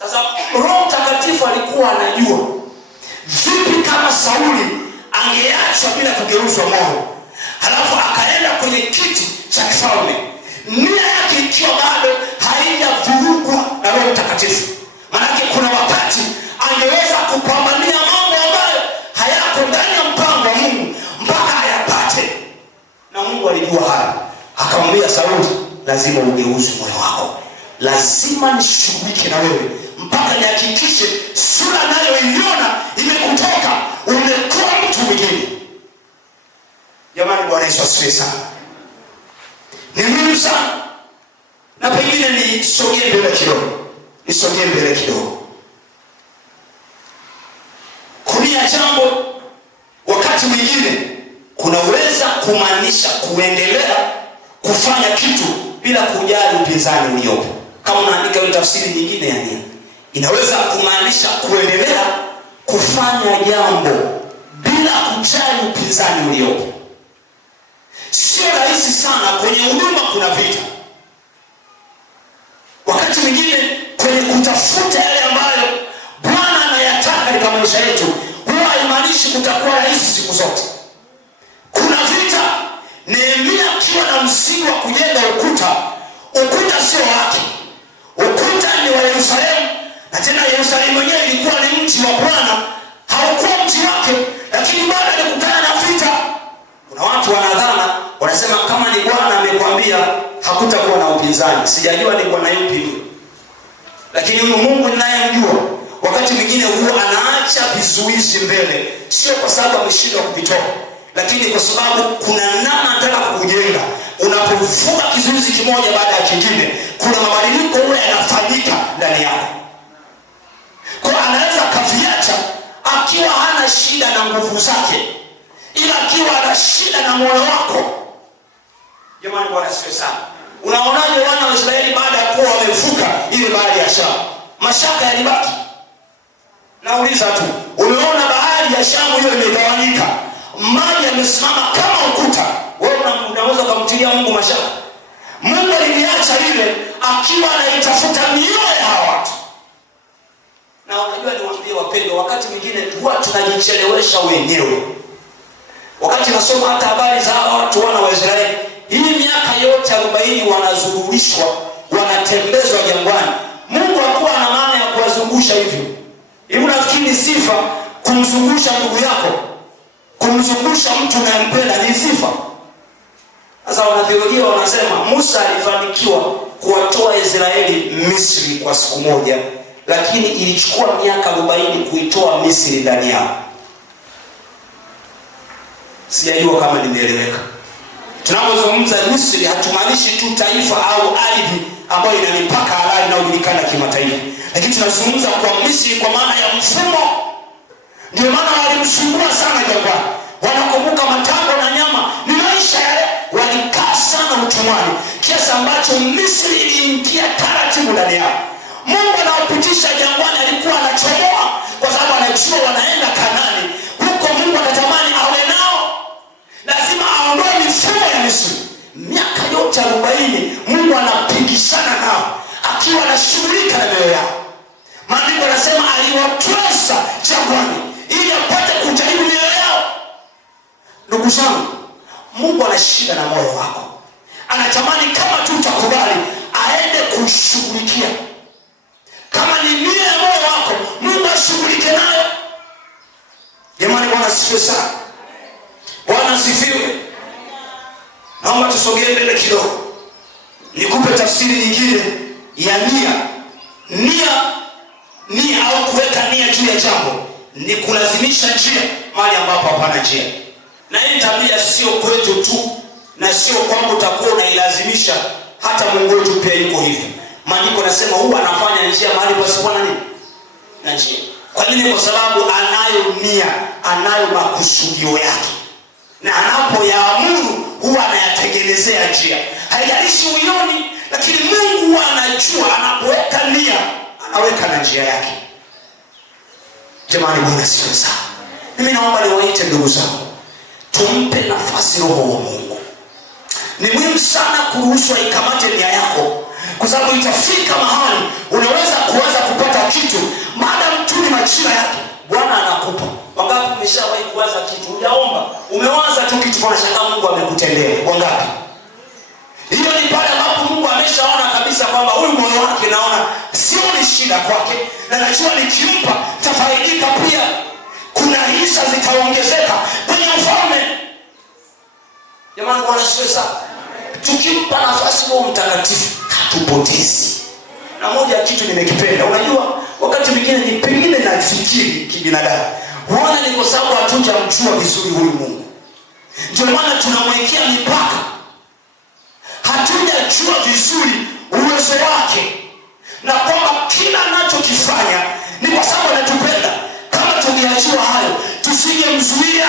Sasa Roho Mtakatifu alikuwa anajua vipi kama Sauli angeacha bila kugeuzwa moyo, halafu akaenda kwenye kiti cha kifalme, nia yake ikiwa bado haijavurugwa na Roho Mtakatifu. Manake kuna wakati angeweza kupambania mambo ambayo hayako ndani ya mpango wa Mungu mpaka ayapate. Na Mungu alijua haya. Akamwambia Sauli, lazima ugeuze moyo wako. Lazima nishughulike na wewe mpaka nihakikishe sura nayoiona imekutoka, umekuwa mtu mwingine. Jamani, Bwana Yesu asifiwe sana. Ni muhimu sana. Na pengine nisogee mbele kidogo. Kunia jambo wakati mwingine kunaweza kumaanisha kuendelea kufanya kitu bila kujali upinzani uliopo. Kama unaandika hiyo tafsiri nyingine ya nia, inaweza kumaanisha kuendelea kufanya jambo bila kujali upinzani uliopo. Sio rahisi sana. Kwenye huduma kuna vita. Wakati mwingine kwenye kutafuta yale ambayo Bwana anayataka katika maisha yetu, huwa haimaanishi kutakuwa rahisi siku zote. Kuna vita. Nehemia akiwa na msingi wa kujenga ukuta sio wake. Ukuta ni wa Yerusalemu, na tena Yerusalemu yenyewe ilikuwa ni mji wa Bwana, haukuwa mji wake, lakini bado alikutana na vita. Kuna watu wanadhana, wanasema kama ni Bwana amekwambia hakutakuwa na upinzani. Sijajua ni Bwana yupi, lakini huyu Mungu ninayemjua wakati mwingine huwa anaacha vizuizi mbele, sio kwa sababu ameshindwa kuvitoa, lakini kwa sababu kuna namna anataka kukujenga. unapovuka kizuizi kimoja baada ya kingine, kuna mabadiliko huwa yanafanyika ndani yako. Kwa anaweza kaviacha akiwa hana shida na nguvu zake, ila akiwa ana shida na moyo wako. Jamani, Bwana asifiwe sana. Unaonaje wana wa Israeli baada ya kuwa wamevuka ile bahari ya Shamu? Mashaka yalibaki. Nauliza tu, umeona bahari ya Shamu hiyo imegawanyika, maji yamesimama kama ukuta, wewe unaweza kumtilia Mungu mashaka? Mungu aliliacha ile akiwa anaitafuta mioyo ya hawa watu. Na unajua, niwaambie wapendwa, wakati mwingine huwa tunajichelewesha wenyewe. Wakati nasoma hata habari za hawa watu wana wa Israeli, hii miaka yote 40 wanazungushwa, wanatembezwa jangwani. Mungu hakuwa na maana ya kuwazungusha hivyo. Hivi unafikiri ni sifa kumzungusha ndugu yako? Kumzungusha mtu unayempenda ni sifa? Sasa wanatheolojia wanasema Musa alifanikiwa kuwatoa Israeli Misri kwa siku moja, lakini ilichukua miaka 40 kuitoa Misri ndani yao. Sijajua kama nimeeleweka. Tunapozungumza Misri hatumaanishi tu taifa au ardhi ambayo ina mipaka halali inayojulikana kimataifa, lakini tunazungumza kwa Misri kwa maana ya mfumo. Ndio maana walimsumbua sana jangwani. Wanakumbuka matango na nyama, ni maisha yale. Walikaa sana utumwani kiasi ambacho Misri iliingia taratibu ndani yao. Mungu anawapitisha jangwani, alikuwa anachomoa kwa sababu anajua wanaenda Kanaani. Huko Mungu anatamani awe nao, lazima aondoe mifumo ya Misri. Miaka yote 40 Mungu anapigishana nao, akiwa anashughulika na mioyo yao. Maandiko yanasema aliwatweza jangwani ili apate kujaribu mioyo yao. Ndugu zangu, Mungu ana shida na moyo wako. Anatamani kama tu utakubali aende kushughulikia. Kama ni nia ya moyo wako, Mungu ashughulike nayo. Jamani, Bwana asifiwe sana. Bwana asifiwe. Naomba tusogee mbele kidogo, nikupe tafsiri nyingine ya nia. Nia au kuweka nia juu ya jambo ni kulazimisha njia mahali ambapo hapana njia. Na hii tabia sio kwetu tu, na sio kwamba utakuwa unailazimisha, hata Mungu wetu pia yuko hivyo. Maandiko yanasema huwa anafanya njia mahali pasipo na nini? Na njia. Kwa nini? Kwa sababu anayo nia, anayo makusudio yake, na anapoyaamuru huwa anayatengenezea njia. Haijalishi uioni, lakini Mungu huwa anajua anapoweka nia, anaweka na njia yake. Jamani, Bwana sifa sana. Mimi naomba niwaite ndugu zangu, tumpe nafasi Roho wa Mungu. Ni muhimu sana kuruhusu aikamate nia yako, kwa sababu itafika mahali unaweza kuanza kupata kitu maadamu tu ni majira yake. Bwana anakupa. Wangapi umeshawahi kuanza kitu hujaomba? Umeanza tu kitu kwa shaka Mungu amekutendea. Wangapi? Hiyo ni pale ambapo Mungu ameshaona kabisa kwamba huyu moyo wake, naona sio ni shida kwake, na najua nikimpa tafaidika pia. Kuna hisa zitaongezeka kwenye ufalme. Jamani, Bwana asifiwe sana. Tukimpa nafasi Roho Mtakatifu hatupotezi. Na moja kitu nimekipenda, unajua wakati mwingine ni pengine nafikiri kibinadamu, huona ni kwa sababu hatujamjua vizuri huyu Mungu, ndio maana tunamwekea mipaka. Hatujajua vizuri uwezo wake, na kwamba kila anachokifanya ni kwa sababu anatupenda. Kama tungejua hayo, tusingemzuia.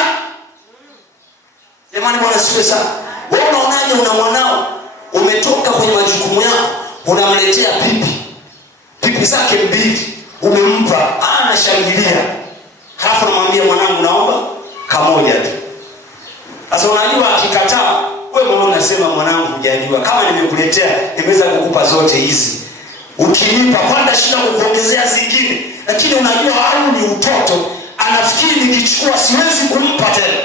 Jamani, Bwana asifiwe sana. Wewe unaonaje, una mwanao umetoka kwenye majukumu yako, unamletea pipi zake 2, umempa, anashangilia, halafu unamwambia mwanangu, naomba kamoja tu. Sasa unajua akikataa, wewe mwanangu unasema mwanangu, hujaliwa, kama nimekuletea nimeweza kukupa zote hizi, ukinipa kwenda shida kukuongezea zingine. Lakini unajua au ni utoto, anafikiri nikichukua siwezi kumpa tena.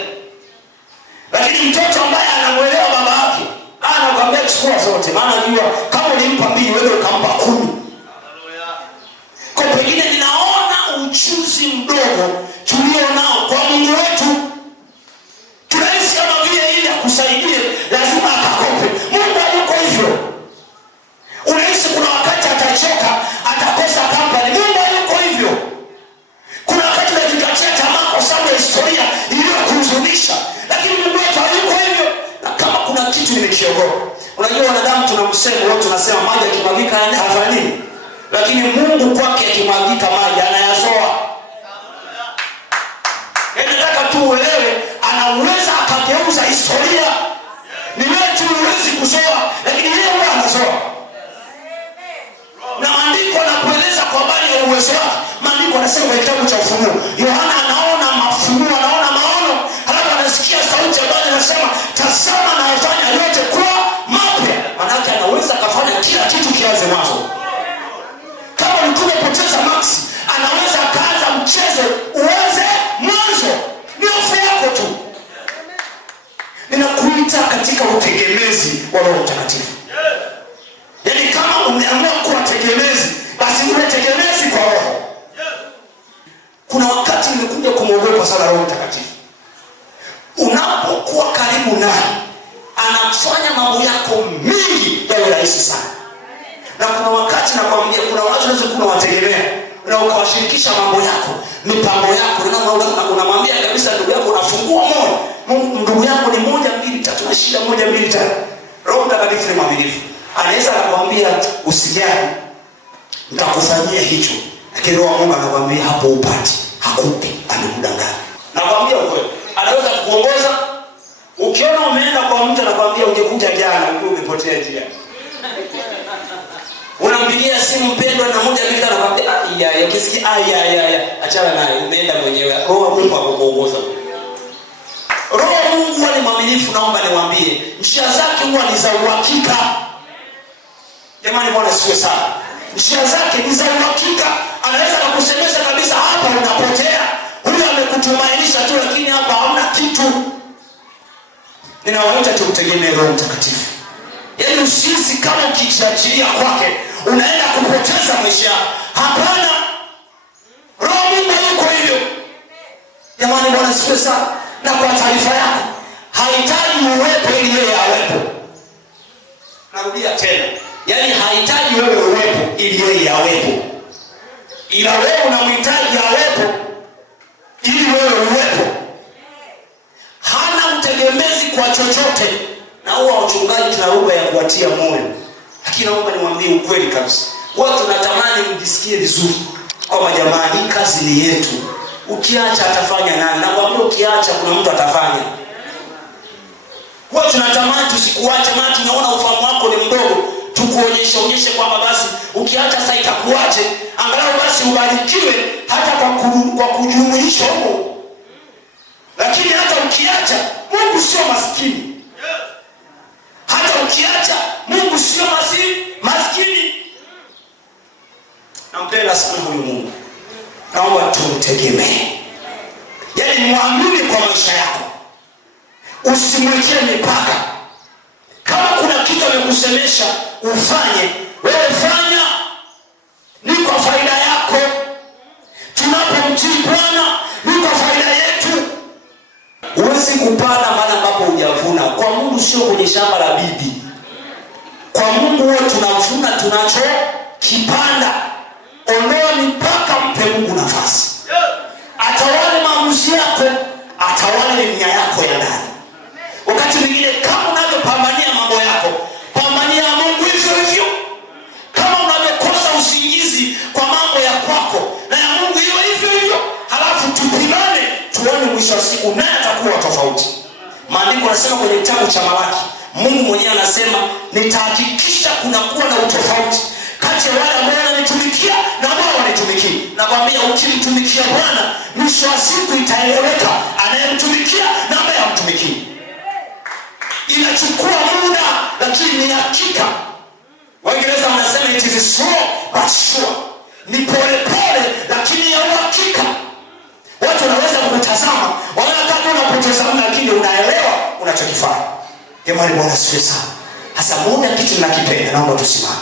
Lakini mtoto ambaye anamuelewa baba yake, anakuambia chukua zote, maana unajua kama ulimpa 2 wewe ukampa 10. Kwa pengine ninaona uchuzi mdogo tulio nao kwa Mungu wetu. Tunahisi kama vile ili akusaidie lazima akakope. Mungu hayuko hivyo. Unahisi kuna wakati atachoka, atakosa kampani. Mungu hayuko hivyo. Kuna wakati unajikatia tamaa kwa sababu ya historia iliyokuhuzunisha, lakini Mungu wetu hayuko hivyo. Na kama kuna kitu nimekiogopa, Mungu kwake yakimwagika maji anayazoa. Nataka tu uelewe, anaweza akageuza historia. Ni wewe tu huwezi kuzoa, lakini yeye huwa anazoa. Na maandiko yanapoeleza kwa habari ya uwezo wake, maandiko yanasema kwenye kitabu cha Ufunuo, Yohana anaona mafunuo, anaona maono, halafu anasikia sauti ambayo inasema, tazama nayafanya yote kuwa mapya. Maana yake anaweza kufanya kila kitu kianze mwanzo. Kama mtume poteza max, anaweza kaanza mchezo uanze mwanzo. Ni hofu yako tu. Ninakuita katika utegemezi wa Roho Mtakatifu. Yaani kama umeamua kuwa tegemezi, basi uwe tegemezi kwa Roho. Kuna wakati nimekuja kumwogopa sana Roho Mtakatifu. Unapokuwa karibu naye, anafanya mambo yako mengi yawe rahisi sana. Na kuna wakati nakwambia, kuna watu wanaweza kuwa wategemea na ukawashirikisha mambo yako, mipango yako, na unamwambia kabisa ndugu yako, unafungua moyo, ndugu yako ni 1 2 3 na shida 1 2 3. Roho Mtakatifu ni mwaminifu. Anaweza kukwambia usijali, nitakufanyia hicho. Lakini Roho wa Mungu anakuambia hapo upati, hakupi, amekudanganya. Nakwambia ukweli. Anaweza kukuongoza. Ukiona umeenda kwa mtu anakuambia ungekuja jana, ungekuwa umepotea njia. Unampigia simu mpendwa na 1 2 anakuambia ukisikia achana naye, umeenda mwenyewe. Roho wa Mungu akuongoza. Roho wa Mungu ni mwaminifu. Naomba niwaambie, njia zake huwa ni za uhakika. Jamani, Bwana siwe sana. Njia zake ni za uhakika. Anaweza kukusemesha kabisa, hapa unapotea. Huyu amekutumainisha tu, lakini hapa hamna kitu. Ninawaita tumtegemee Roho Mtakatifu. Yaani usisi kama ukijiachilia kwake unaenda kupoteza maisha. Hapana. Roho Mungu yuko hivyo. Jamani, Bwana siwe sana. Na kwa taarifa yako, hahitaji uwepo ili yeye awepo. Narudia tena. Yaani hahitaji wewe uwepo ili yeye awepo. Ila wewe unamhitaji awepo ili wewe uwepo. Hana utegemezi kwa chochote. Na huwa wachungaji tuna lugha ya kuwatia moyo. Lakini naomba niwaambie ukweli kabisa. Watu tunatamani mjisikie vizuri kwamba jamani, kazi ni yetu. Ukiacha atafanya nani? Na kwambia ukiacha kuna mtu atafanya. Watu tunatamani tusikuache, maana tunaona ufahamu wako ni mdogo. Tukuonyeshe kwamba basi ukiacha sasa itakuache, angalau basi ubarikiwe hata kwa kujumuisha huko. Lakini hata ukiacha, Mungu sio maskini. Hata ukiacha, Mungu sio maskini. Nampenda sana huyu Mungu. Naomba tumtegemee. Yaani muamini kwa maisha yako. Usimwekee mipaka. Kama kuna kitu amekusemesha ufanye, wewe fanya. Ni kwa faida yako. Tunapomtii Bwana ni kwa faida yetu. Huwezi kupanda mahali ambapo hujavuna. Kwa Mungu sio kwenye shamba la bibi. Kwa Mungu wewe tunavuna tunacho kipanda. Ondoa mipaka, mpe Mungu nafasi. Atawale maamuzi yako, atawale nia yako ya ndani. Wakati mwingine kama unavyopambania mambo yako, pambania Mungu hivyo hivyo. Kama unavyokosa usingizi kwa mambo ya kwako, na ya Mungu hivyo hivyo. Halafu tupimane, tuone mwisho wa siku naye atakuwa tofauti. Maandiko yanasema kwenye kitabu cha Malaki, Mungu mwenyewe anasema, nitahakikisha kunakuwa na utofauti kati ya wale ambao wananitumikia na ambao wanitumikii. Nakwambia ukimtumikia Bwana, mwisho wa siku itaeleweka anayemtumikia na ambaye hamtumikii. Inachukua muda, lakini ni hakika. Waingereza wanasema it is slow but sure. Ni pole pole, lakini ya uhakika. Watu wanaweza kukutazama, wanaona kama unapoteza muda, lakini unaelewa unachokifanya. Jamani, Bwana asifiwe sana. Hasa muda kitu ninakipenda, naomba tusimame.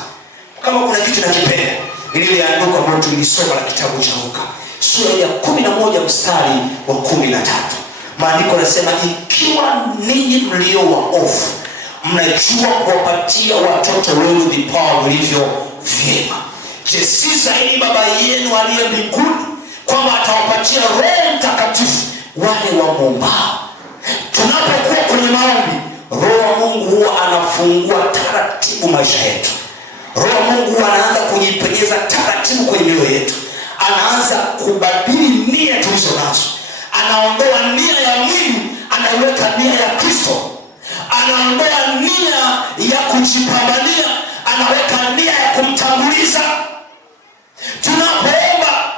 Kama kuna kitu nakipenda, ni ile andiko ambalo tulisoma la kitabu cha Luka, sura ya 11 mstari wa 13. Maandiko yanasema, ikiwa ninyi mlio waovu mnajua kuwapatia watoto wenu vipawa vilivyo vyema, je, si zaidi Baba yenu aliye mbinguni kwamba atawapatia Roho Mtakatifu wale wamwombao? Tunapokuwa kwenye maombi, Roho wa Mungu huwa anafungua taratibu maisha yetu. Roho Mungu anaanza kujipenyeza taratibu kwenye mioyo yetu, anaanza kubadili nia tulizo nazo, anaondoa nia ya mwili, anaweka nia ya Kristo, anaondoa nia ya kujipambania, anaweka nia ya kumtanguliza. Tunapoomba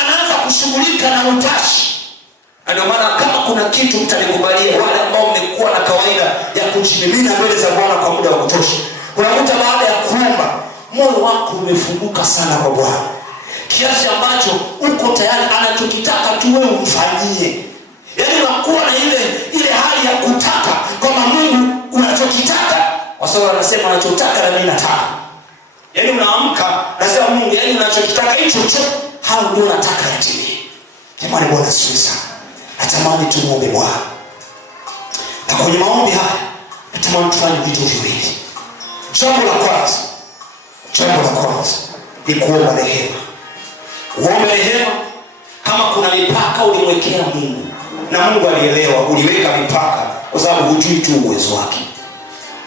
anaanza kushughulika na utashi. Ndio maana kama kuna kitu mtanikubalia, wale ambao mmekuwa na kawaida ya kujimimina mbele za Bwana kwa muda wa kutosha, unakuta baada ya kuomba moyo wako umefunguka sana kwa Bwana, kiasi ambacho uko tayari anachokitaka tu wewe umfanyie. Yaani unakuwa na ile hali ya kutaka kwamba Mungu unachokitaka, kwa sababu anasema anachotaka na mimi nataka. Yaani unaamka nasema Mungu, yaani unachokitaka hicho hao ndio nataka yatimie. Jamani, Bwana asifiwe sana. Natamani tumuombe Bwana. Na kwenye maombi haya natamani tufanye vitu viwili. Jambo la kwanza ni kuomba rehema. Uombe rehema. Kama kuna mipaka ulimwekea Mungu na Mungu alielewa uliweka mipaka kwa sababu hujui tu uwezo wake.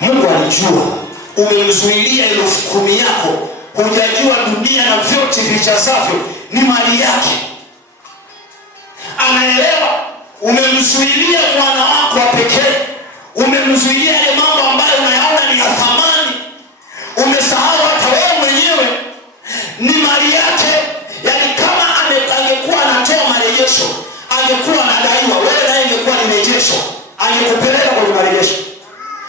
Mungu alijua umemzuilia 10,000 yako, hujajua dunia na vyote vijazavyo ni mali yake. Anaelewa umemzuilia mwana wako wa pekee, umemzuilia yale mambo ambayo unayaona ni ya thamani. Umesahau hata wewe mwenyewe ni mali yake. Yaani kama angekuwa anatoa marejesho, angekuwa anadaiwa, wewe naye ingekuwa ni rejesho, angekupeleka kwenye marejesho,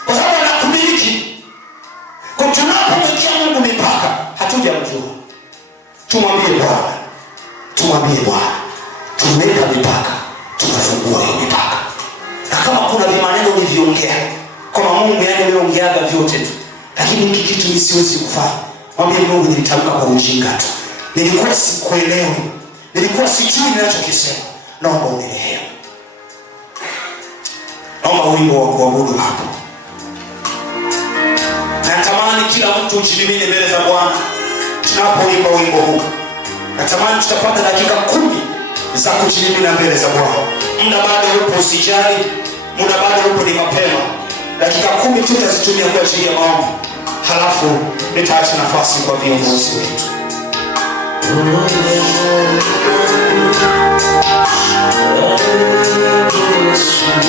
kwa sababu anakumiliki. Kwa tunapomwekea Mungu mipaka, hatujamjua. Tumwambie Bwana, tuweka mipaka, tunafungua hiyo mipaka. Na kama kuna vimaneno uliviongea kama Mungu, yaani umeongeaga vyote tu, lakini hiki kitu nisiwezi kufanya, mwambie Mungu, nilitamka kwa ujinga tu, nilikuwa sikuelewi, nilikuwa sijui ninachokisema, naomba unirehemu. Naomba wimbo wa kuabudu hapo. Natamani kila mtu ujimimine mbele za Bwana tunapoimba wimbo huu. Natamani tutapata dakika 10 za kujimimina mbele za Bwana. Muda bado upo, usijali. Muda bado upo, ni mapema. Dakika 10 tu tutazitumia kwa ajili ya maombi. Halafu nitaacha nafasi kwa viongozi wetu.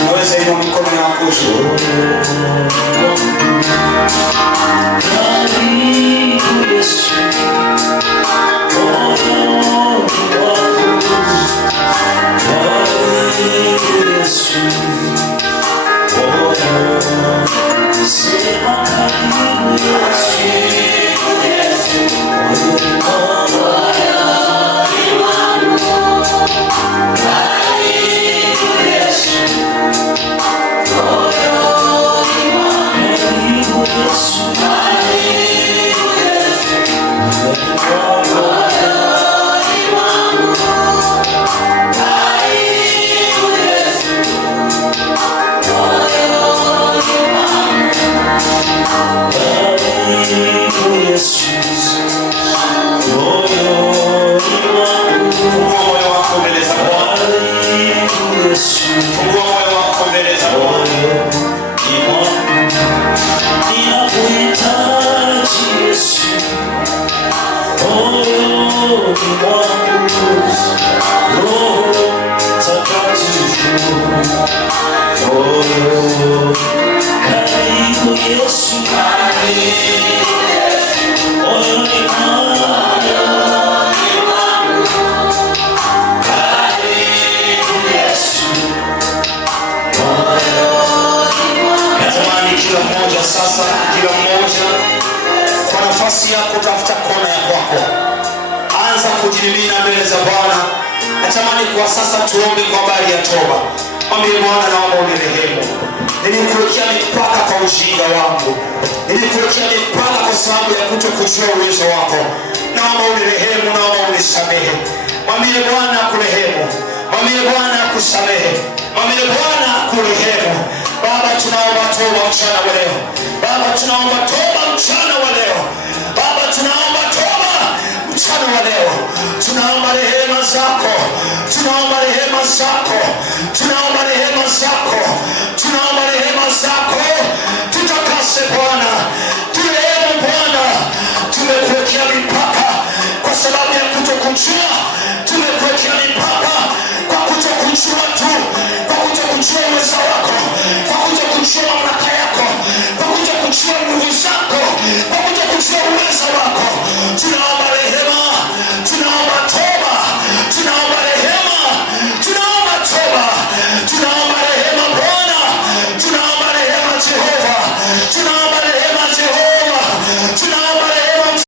Naweza hiyo mikono yako juu. Sasa kila mmoja kwa nafasi yako, tafuta kona ya kwako, anza kujimimina mbele za Bwana. Natamani kwa sasa tuombe kwa habari ya toba. Mwambie Bwana, naomba unirehemu. Nilikuwekea mipaka kwa ujinga wangu, nilikuwekea mipaka kwa sababu ya kutokujua uwezo wako. Naomba unirehemu, naomba unisamehe. Mwambie Bwana akurehemu, mwambie Bwana akusamehe, mwambie Bwana akurehemu. Baba, tunaomba toba mchana wa leo. Baba, tunaomba toba mchana wa leo. Baba, tunaomba toba mchana wa leo. Tunaomba rehema zako, tunaomba rehema zako, tunaomba rehema zako, tunaomba rehema zako. Tutakase Bwana, turehemu Bwana, kujua